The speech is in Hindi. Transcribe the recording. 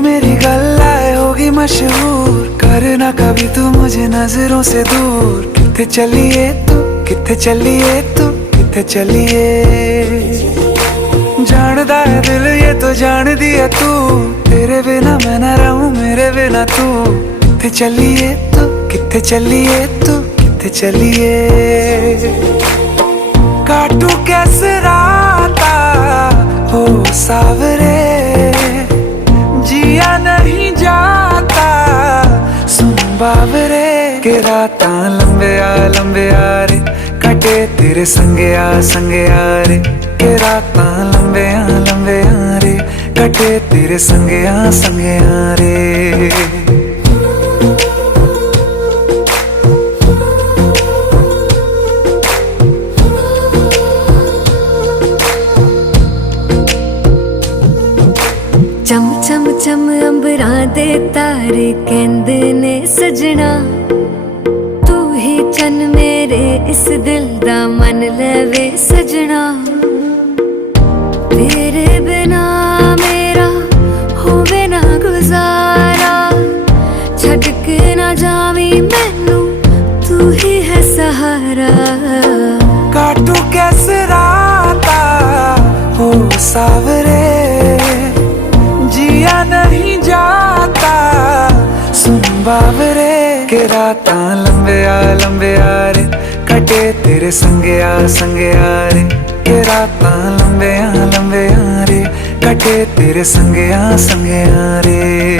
मेरी गल्लाए होगी मशहूर, करना कभी तू मुझे नजरों से दूर। किथे चलिए तू, किथे चलिए तू, किथे चलिए। जानदा है दिल ये तो जान दिया तू, तेरे बिना मैं ना रहूं मेरे बिना तू। किथे चलिए तू, किथे चलिए तू, किथे चलिए। काटू कैसे राता हो सावरे, जिया नहीं जाता सुन बावरे। के राता लंबे आ रे, कटे तेरे संगे आ रे। के राता लंबे आ रे, कटे तेरे संगे आ रे। चम चम चम अंबरां दे तारे कहंदे ने सजना, तू ही चन मेरे इस दिल दा मन लवे सजना। तेरे बिना मेरा होवे ना गुजारा, छड़ के ना जावी मैनू तू ही है सहारा। काटू कैसे राता हो सावरे, जिया नहीं जाता सुन बावरे। के राता लंबे आ रे, कटे तेरे संगे आ रे। के राता लंबे आ रे, कटे तेरे संगे आ रे।